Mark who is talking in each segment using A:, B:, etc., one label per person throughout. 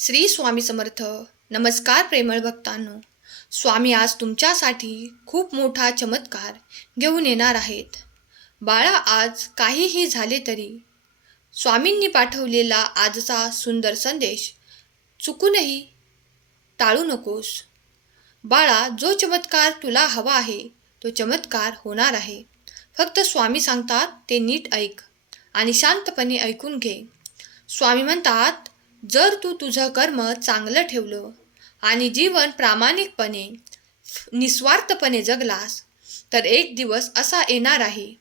A: श्री स्वामी समर्थ. नमस्कार प्रेमळ भक्तांनो. स्वामी आज तुमच्यासाठी खूप मोठा चमत्कार घेऊन येणार आहेत. बाळा आज काहीही झाले तरी स्वामींनी पाठवलेला आजचा सुंदर संदेश चुकूनही टाळू नकोस. बाळा जो चमत्कार तुला हवा आहे तो चमत्कार होणार आहे. फक्त स्वामी सांगतात ते नीट ऐक आणि शांतपणे ऐकून घे. स्वामी म्हणतात जर तू तुझं कर्म चांगलं ठेवलं आणि जीवन प्रामाणिकपणे निस्वार्थपणे जगलास तर एक दिवस असा येणार आहे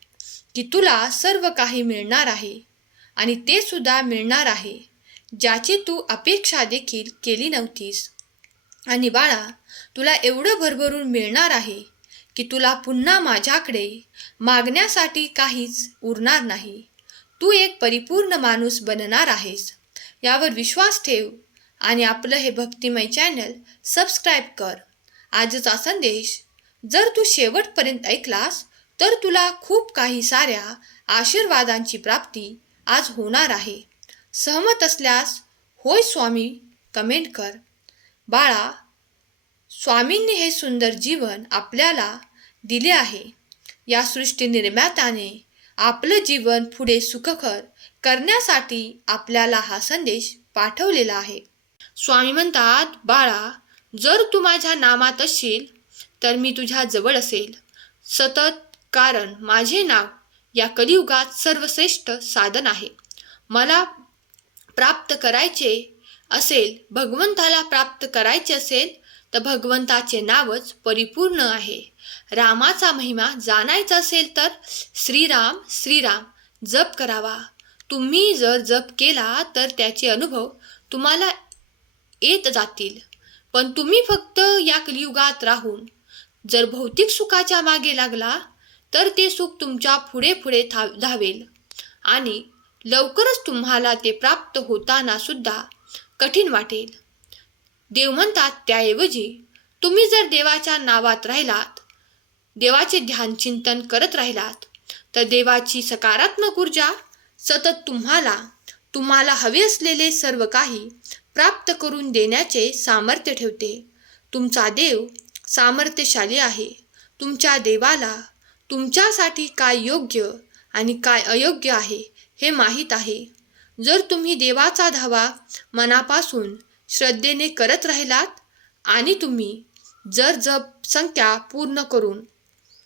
A: की तुला सर्व काही मिळणार आहे आणि ते सुद्धा मिळणार आहे ज्याची तू अपेक्षा देखील केली नव्हतीस. आणि बाळा तुला एवढं भरभरून मिळणार आहे की तुला पुन्हा माझ्याकडे मागण्यासाठी काहीच उरणार नाही. तू एक परिपूर्ण माणूस बनणार आहेस. यावर विश्वास ठेव आणि आपलं हे भक्तिमय चॅनल सबस्क्राईब कर. आजचा संदेश जर तू शेवटपर्यंत ऐकलास तर तुला खूप काही साऱ्या आशीर्वादांची प्राप्ती आज होणार आहे. सहमत असल्यास होय स्वामी कमेंट कर. बाळा स्वामींनी हे सुंदर जीवन आपल्याला दिले आहे. या सृष्टी निर्मात्याने आपलं जीवन पुढे सुखकर करण्यासाठी आपल्याला हा संदेश पाठवलेला आहे. स्वामी म्हणतात बाळा जर तू माझ्या नामात असशील तर मी तुझ्या जवळ असेल. सतत कारण माझे नाव या कलियुगात सर्वश्रेष्ठ साधन आहे. मला प्राप्त करायचे असेल भगवंताला प्राप्त करायचे असेल तर भगवंताचे नावच परिपूर्ण आहे. रामाचा महिमा जाणायचा असेल तर श्रीराम श्रीराम जप करावा. तुम्ही जर जप केला तर त्याचे अनुभव तुम्हाला येत जातील. पण तुम्ही फक्त या कलियुगात राहून जर भौतिक सुखाच्या मागे लागला तर ते सुख तुमच्यापुढे पुढे था धावेल. आणि लवकरच तुम्हाला ते प्राप्त होताना सुद्धा कठीण वाटेल. देव म्हणतात त्याऐवजी तुम्ही जर देवाच्या नावात राहिलात देवाचे ध्यान चिंतन करत राहिलात तर देवाची सकारात्मक ऊर्जा सतत तुम्हाला तुम्हाला हवे असलेले सर्व काही प्राप्त करून देण्याचे सामर्थ्य ठेवते. तुमचा देव सामर्थ्यशाली आहे. तुमच्या देवाला तुमच्यासाठी काय योग्य आणि काय अयोग्य आहे हे माहीत आहे. जर तुम्ही देवाचा धावा मनापासून श्रद्धेने करत राहिलात आणि तुम्ही जर जप संख्या पूर्ण करून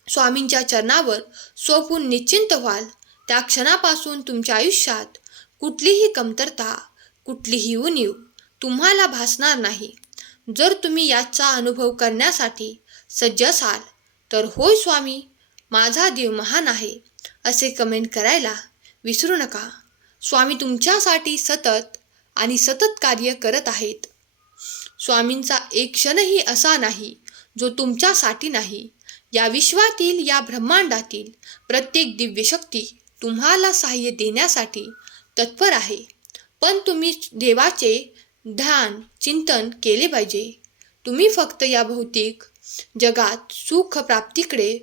A: स्वामींच्या चरणावर सोपून निश्चिंत व्हाल त्या क्षणापासून तुमच्या आयुष्यात कुठलीही कमतरता कुठलीही उणीव तुम्हाला भासणार नाही. जर तुम्ही याचा अनुभव करण्यासाठी सज्ज असाल तर होय स्वामी माझा देव महान आहे असे कमेंट करायला विसरू नका. स्वामी तुमच्यासाठी सतत आणि सतत कार्य करत आहेत. स्वामींचा एक क्षणही असा नाही जो तुमच्यासाठी नाही. या विश्वातील या ब्रह्मांडातील प्रत्येक दिव्य शक्ती तुम्हाला सहाय्य देण्यासाठी तत्पर आहे. पण तुम्ही देवाचे ध्यान चिंतन केले पाहिजे. तुम्ही फक्त या भौतिक जगात सुख प्राप्तीकडे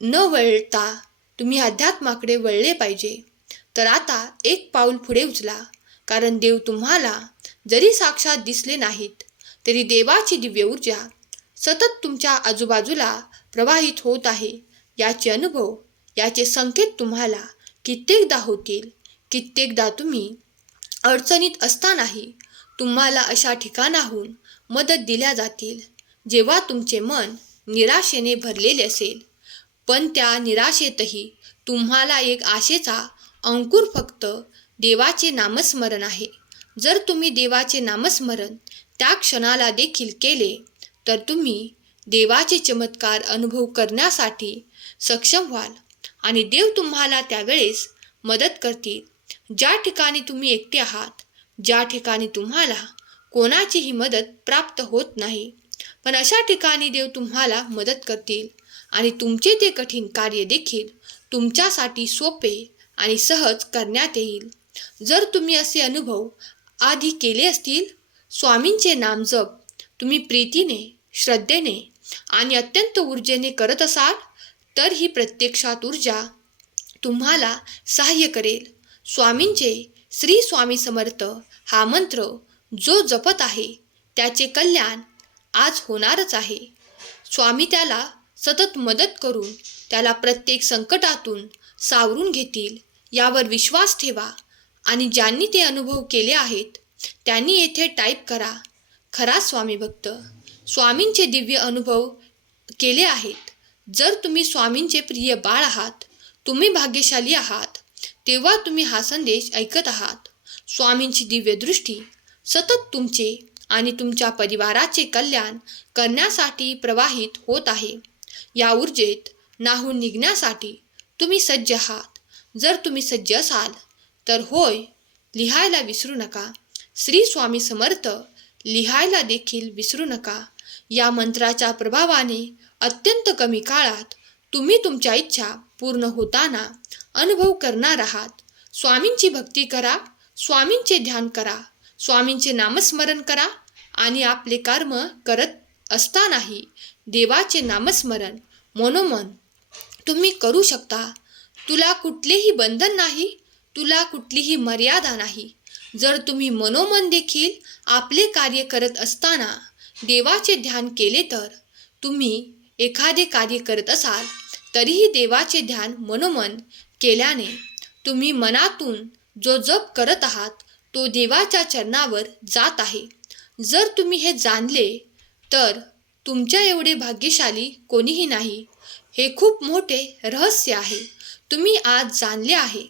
A: न वळता तुम्ही अध्यात्माकडे वळले पाहिजे. तर आता एक पाऊल पुढे उचला. कारण देव तुम्हाला जरी साक्षात दिसले नाहीत तरी देवाची दिव्य ऊर्जा सतत तुमच्या आजूबाजूला प्रवाहित होत आहे. याचे अनुभव याचे संकेत तुम्हाला कित्येकदा होतील. कित्येकदा तुम्ही अडचणीत असतानाही तुम्हाला अशा ठिकाणाहून मदत दिल्या जातील. जेव्हा तुमचे मन निराशेने भरलेले असेल पण त्या निराशेतही तुम्हाला एक आशेचा अंकुर फक्त देवाचे नामस्मरण आहे. जर तुम्ही देवाचे नामस्मरण त्या क्षणाला देखील केले तर तुम्ही देवाचे चमत्कार अनुभव करण्यासाठी सक्षम व्हाल. आणि देव तुम्हाला त्यावेळेस मदत करतील. ज्या ठिकाणी तुम्ही एकटे आहात ज्या ठिकाणी तुम्हाला कोणाचीही मदत प्राप्त होत नाही पण अशा ठिकाणी देव तुम्हाला मदत करतील आणि तुमचे ते कठीण कार्य देखील तुमच्यासाठी सोपे आणि सहज करण्यात येईल. जर तुम्ही असे अनुभव आधी केले असतील स्वामींचे नाम जप तुम्ही प्रीतीने श्रद्धेने आणि अत्यंत ऊर्जेने करत असाल तर ही प्रत्यक्षात ऊर्जा तुम्हाला सहाय्य करेल. स्वामींचे श्री स्वामी समर्थ हा मंत्र जो जपत आहे त्याचे कल्याण आज होणारच आहे. स्वामी त्याला सतत मदत करून त्याला प्रत्येक संकटातून सावरून घेतील यावर विश्वास ठेवा आणि ज्यांनी ते अनुभव केले आहेत त्यांनी येथे टाईप करा खरा स्वामी भक्त स्वामींचे दिव्य अनुभव केले आहेत. जर तुम्ही स्वामींचे प्रिय बाळ आहात तुम्ही भाग्यशाली आहात तेव्हा तुम्ही हा संदेश ऐकत आहात. स्वामींची दिव्यदृष्टी सतत तुमचे आणि तुमच्या परिवाराचे कल्याण करण्यासाठी प्रवाहित होत आहे. या ऊर्जेत नाहून निघण्यासाठी तुम्ही सज्ज आहात. जर तुम्ही सज्ज असाल तर होय लिहायला विसरू नका. श्री स्वामी समर्थ लिहायला देखील विसरू नका. या मंत्राच्या प्रभावाने अत्यंत कमी काळात तुम्ही तुमच्या इच्छा पूर्ण होताना अनुभव करणार आहात. स्वामींची भक्ती करा स्वामींचे ध्यान करा स्वामींचे नामस्मरण करा आणि आपले कर्म करत असतानाही देवाचे नामस्मरण मनोमन तुम्ही करू शकता. तुला कुठलेही बंधन नाही तुला कुठलीही मर्यादा नाही. जर तुम्ही मनोमन देखील आपले कार्य करत असताना देवाचे ध्यान केले तर तुम्ही एखादे कार्य करत असाल तरीही देवाचे ध्यान मनोमन केल्याने तुम्ही मनातून जो जप करत आहात तो देवाच्या चरणावर जात आहे. जर तुम्ही हे जाणले तर तुमच्या एवढे भाग्यशाली कोणीही नाही. हे खूप मोठे रहस्य आहे. तुम्ही आज जाणले आहे.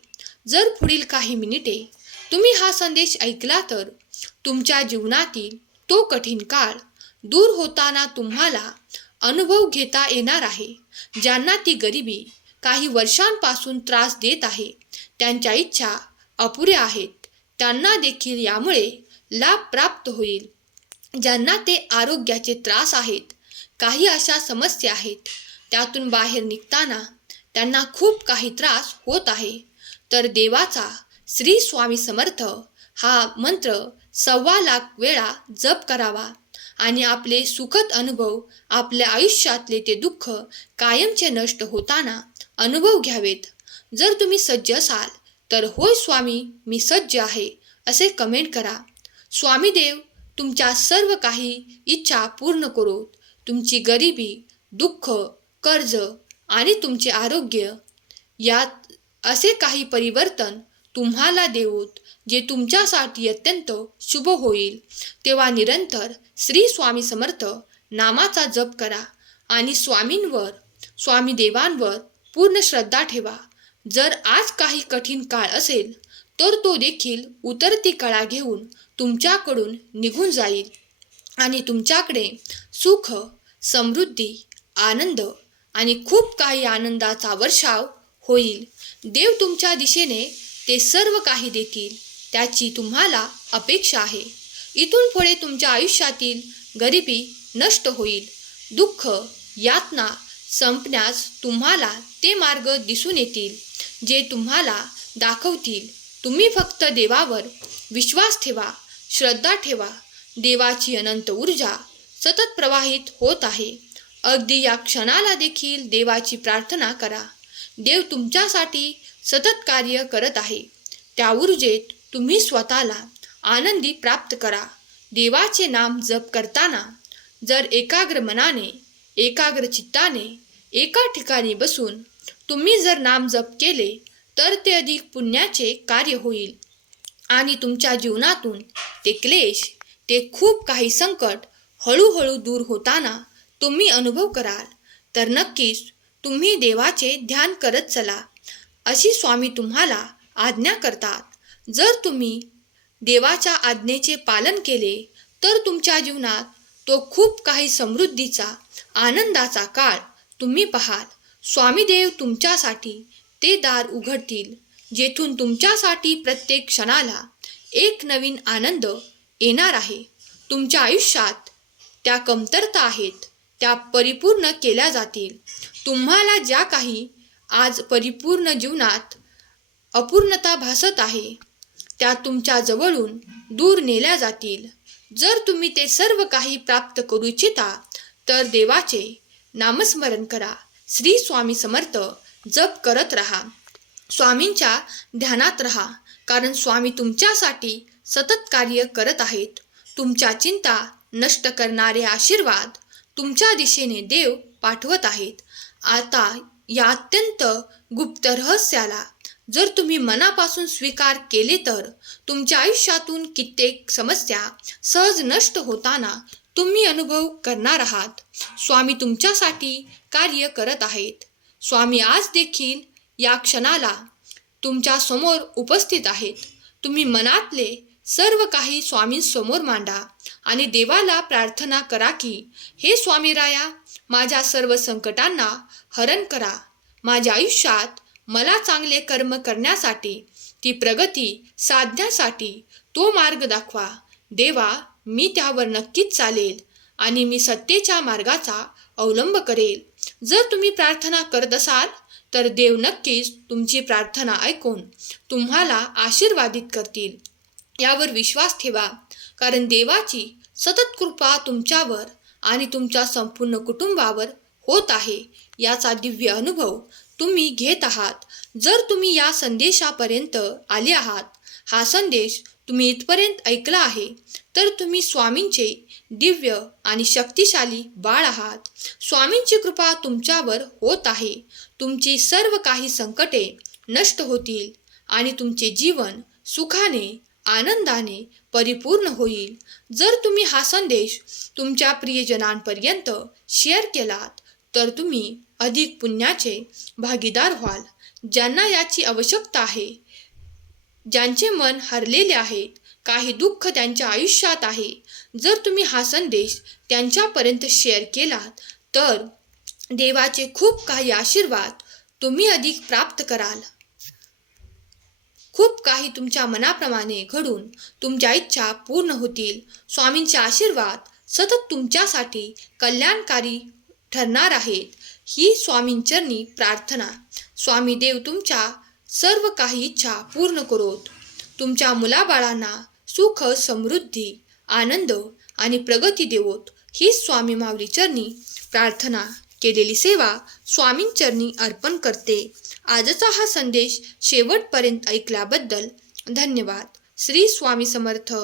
A: जर पुढील काही मिनिटे तुम्ही हा संदेश ऐकला तर तुमच्या जीवनातील तो कठीण काळ दूर होताना तुम्हाला अनुभव घेता येणार आहे. ज्यांना ती गरिबी काही वर्षांपासून त्रास देत आहे त्यांच्या इच्छा अपुऱ्या आहेत. त्यांना देखील यामुळे लाभ प्राप्त होईल. ज्यांना ते आरोग्याचे त्रास आहेत काही अशा समस्या आहेत. त्यातून बाहेर निघताना त्यांना खूप काही त्रास होत आहे. तर देवाचा श्री स्वामी समर्थ हा मंत्र सव्वा लाख वेळा जप करावा. आणि आपले सुखद अनुभव आपल्या आयुष्यातले ते दुःख कायमचे नष्ट होताना अनुभव घ्यावेत. जर तुम्ही सज्ज असाल तर होय स्वामी मी सज्ज आहे असे कमेंट करा. स्वामी देव तुमच्या सर्व काही इच्छा पूर्ण करोत. तुमची गरिबी दुःख कर्ज आणि तुमचे आरोग्य यात असे काही परिवर्तन तुम्हाला देऊत जे तुमच्यासाठी अत्यंत शुभ होईल तेव्हा निरंतर श्री स्वामी समर्थ नामाचा जप करा आणि स्वामींवर स्वामी देवांवर पूर्ण श्रद्धा ठेवा. जर आज काही कठीण काळ असेल तर तो देखील उतरती कळा घेऊन तुमच्याकडून निघून जाईल आणि तुमच्याकडे सुख समृद्धी आनंद आणि खूप काही आनंदाचा वर्षाव होईल. देव तुमच्या दिशेने ते सर्व काही देतील. त्याची तुम्हाला अपेक्षा आहे. इथून पुढे तुमच्या आयुष्यातील गरिबी नष्ट होईल. दुःख यातना संपण्यास तुम्हाला ते मार्ग दिसून येतील जे तुम्हाला दाखवतील. तुम्ही फक्त देवावर विश्वास ठेवा श्रद्धा ठेवा. देवाची अनंत ऊर्जा सतत प्रवाहित होत आहे. अगदी या क्षणाला देखील देवाची प्रार्थना करा. देव तुमच्यासाठी सतत कार्य करत आहे. त्या ऊर्जेत तुम्ही स्वतःला आनंदी प्राप्त करा. देवाचे नाम जप करताना जर एकाग्र मनाने एकाग्र चित्ताने एका ठिकाणी बसून तुम्ही जर नाम जप केले तर ते अधिक पुण्याचे कार्य होईल. आणि तुमच्या जीवनातून ते क्लेश ते खूप काही संकट हळूहळू दूर होताना तुम्ही अनुभव कराल. तर नक्कीच तुम्ही देवाचे ध्यान करत चला. अशी स्वामी तुम्हाला आज्ञा करतात. जर तुम्ही देवाच्या आज्ञेचे पालन केले तर तुमच्या जीवनात तो खूप काही समृद्धीचा आनंदाचा काळ तुम्ही पाहाल. स्वामीदेव तुमच्यासाठी ते दार उघडतील जेथून तुमच्यासाठी प्रत्येक क्षणाला एक नवीन आनंद येणार आहे. तुमच्या आयुष्यात त्या कमतरता आहेत त्या परिपूर्ण केल्या जातील. तुम्हाला ज्या काही आज परिपूर्ण जीवनात अपूर्णता भासत आहे त्या तुमच्या जवळून दूर नेल्या जातील. जर तुम्ही ते सर्व काही प्राप्त करू इच्छिता तर देवाचे नामस्मरण करा. श्री स्वामी समर्थ जप करत राहा. स्वामींच्या ध्यानात राहा कारण स्वामी तुमच्यासाठी सतत कार्य करत आहेत. तुमच्या चिंता नष्ट करणारे आशीर्वाद तुमच्या दिशेने देव पाठवत आहेत. आता या अत्यंत गुप्त रहस्याला जर तुम्ही मनापासून स्वीकार केले तर तुमच्या आयुष्यातून कित्येक समस्या सहज नष्ट होताना तुम्ही अनुभव करणार आहात. स्वामी तुमच्यासाठी कार्य करत आहेत. स्वामी आज देखील या क्षणाला तुमच्यासमोर उपस्थित आहेत. तुम्ही मनातले सर्व काही स्वामींसमोर मांडा आणि देवाला प्रार्थना करा की हे स्वामीराया माझ्या सर्व संकटांना हरण करा. माझ्या आयुष्यात मला चांगले कर्म करण्यासाठी ती प्रगती साधण्यासाठी तो मार्ग दाखवा. देवा मी त्यावर नक्कीच चालेल आणि मी सत्तेच्या मार्गाचा अवलंब करेल. जर तुम्ही प्रार्थना करत असाल तर देव नक्कीच तुमची प्रार्थना ऐकून तुम्हाला आशीर्वादित करतील. यावर विश्वास ठेवा कारण देवाची सतत कृपा तुमच्यावर आणि तुमच्या संपूर्ण कुटुंबावर होत आहे. याचा दिव्य अनुभव तुम्ही घेत आहात. जर तुम्ही या संदेशापर्यंत आले आहात हा संदेश तुम्ही इथपर्यंत ऐकला आहे तर तुम्ही स्वामींचे दिव्य आणि शक्तिशाली बाळ आहात. स्वामींची कृपा तुमच्यावर होत आहे. तुमची सर्व काही संकटे नष्ट होतील आणि तुमचे जीवन सुखाने आनंदाने परिपूर्ण होईल. जर तुम्ही हा संदेश तुमच्या प्रियजनांपर्यंत शेअर केलात तर तुम्ही अधिक पुण्याचे भागीदार व्हाल ज्यांना याची आवश्यकता आहे. ज्यांचे मन हरलेले आहे काही दुःख त्यांच्या आयुष्यात आहे. जर तुम्ही हा संदेश त्यांच्यापर्यंत शेअर केलात तर देवाचे खूप काही आशीर्वाद तुम्ही अधिक प्राप्त कराल. खूप काही तुमच्या मनाप्रमाणे घडून तुमच्या इच्छा पूर्ण होतील. स्वामींचे आशीर्वाद सतत तुमच्यासाठी कल्याणकारी ठरणार आहेत. ही स्वामींचरणी प्रार्थना. स्वामी देव तुमच्या सर्व काही इच्छा पूर्ण करोत. तुमच्या मुलाबाळांना सुख समृद्धी आनंद आणि प्रगती देवोत. ही स्वामी माऊली चरणी प्रार्थना केलेली सेवा स्वामींचरणी अर्पण करते. आजचा हा संदेश शेवटपर्यंत ऐकल्याबद्दल धन्यवाद. श्री स्वामी समर्थ.